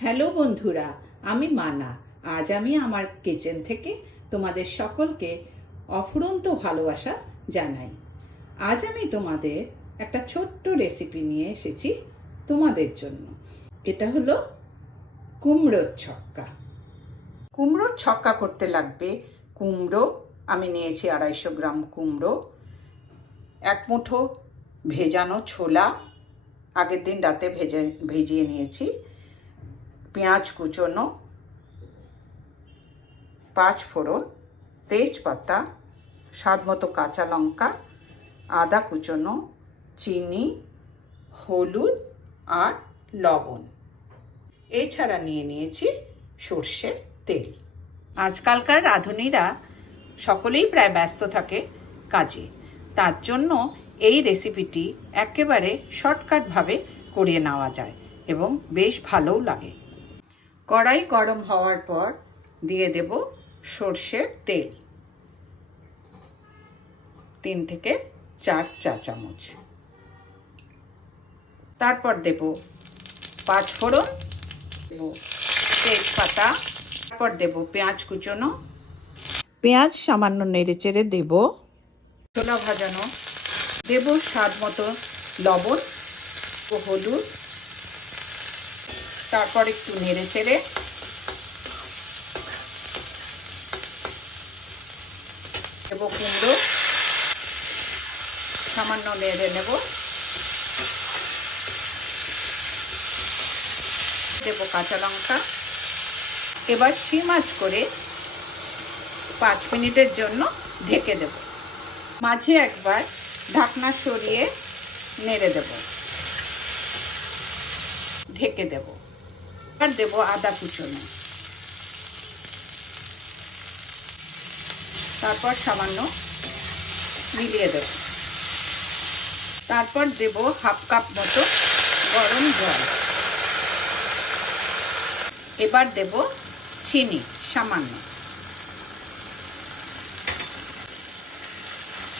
Hello বন্ধুরা, আমি মানা। আজ আমি আমার কিচেন থেকে তোমাদের সকলকে অফুরন্ত ভালোবাসা জানাই। আজ আমি তোমাদের একটা ছোট্ট রেসিপি নিয়ে এসেছি তোমাদের জন্য। এটা হলো কুমড়োর ছক্কা। কুমড়োর ছক্কা করতে লাগবে কুমড়ো। আমি নিয়েছি 250 গ্রাম কুমড়ো, 1 মুঠো ভেজানো ছোলা, আগের দিন রাতে ভিজিয়ে নিয়েছি, পেঁয়াজ কুচোনো, 5 ফোড়ন, তেজপাতা, স্বাদ মতো কাঁচা লঙ্কা, আদা কুচোনো, চিনি, হলুদ আর লবণ। এছাড়া নিয়ে নিয়েছি সর্ষের তেল। আজকালকার রাঁধুনিরা সকলেই প্রায় ব্যস্ত থাকে কাজে, তার জন্য এই রেসিপিটি একেবারে শর্টকাটভাবে করিয়ে নেওয়া যায় এবং বেশ ভালোও লাগে। কড়াই গরম হওয়ার পর দিয়ে দেব সর্ষের তেল, 3 থেকে 4 চা চামচ। তারপর দেব 5 ফোড়ন, দেব তেজপাতা, তারপর দেব পেঁয়াজ কুচোনো, পেঁয়াজ সামান্য নেড়েচেড়ে দেব ছোলা ভাজানো, দেব স্বাদ মতো লবণ ও হলুদ, তারপর একটু নেড়েচেড়ে দেব কুমড়ো, সামান্য নেড়ে নেব, দেব কাঁচা লঙ্কা। এবার সিম আঁচ করে 5 মিনিটের জন্য ঢেকে দেব। মাঝে একবার ঢাকনা সরিয়ে নেড়ে দেব, ঢেকে দেব। আর দেব আদা কুচনো, তারপর সামান্য মিলিয়ে দেব। তারপর দেব 1/2 কাপ মতো গরম জল। এবার দেব চিনি সামান্য,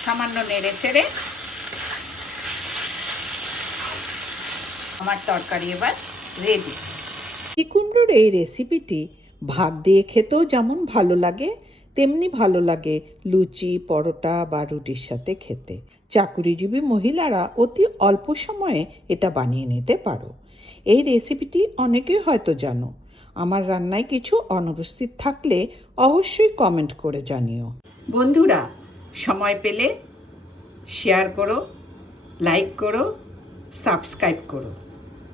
সামান্য নেড়ে চেড়ে আমার তরকারি এবার রেডি। কুমড়োর এই রেসিপিটি ভাত দিয়ে খেতেও যেমন ভালো লাগে, তেমনি ভালো লাগে লুচি, পরোটা বা রুটির সাথে খেতে। চাকুরিজীবী মহিলারা অতি অল্প সময়ে এটা বানিয়ে নিতে পারো। এই রেসিপিটি অনেকেই হয়তো জানো। আমার রান্নায় কিছু অনুপস্থিত থাকলে অবশ্যই কমেন্ট করে জানিও। বন্ধুরা, সময় পেলে শেয়ার করো, লাইক করো, সাবস্ক্রাইব করো।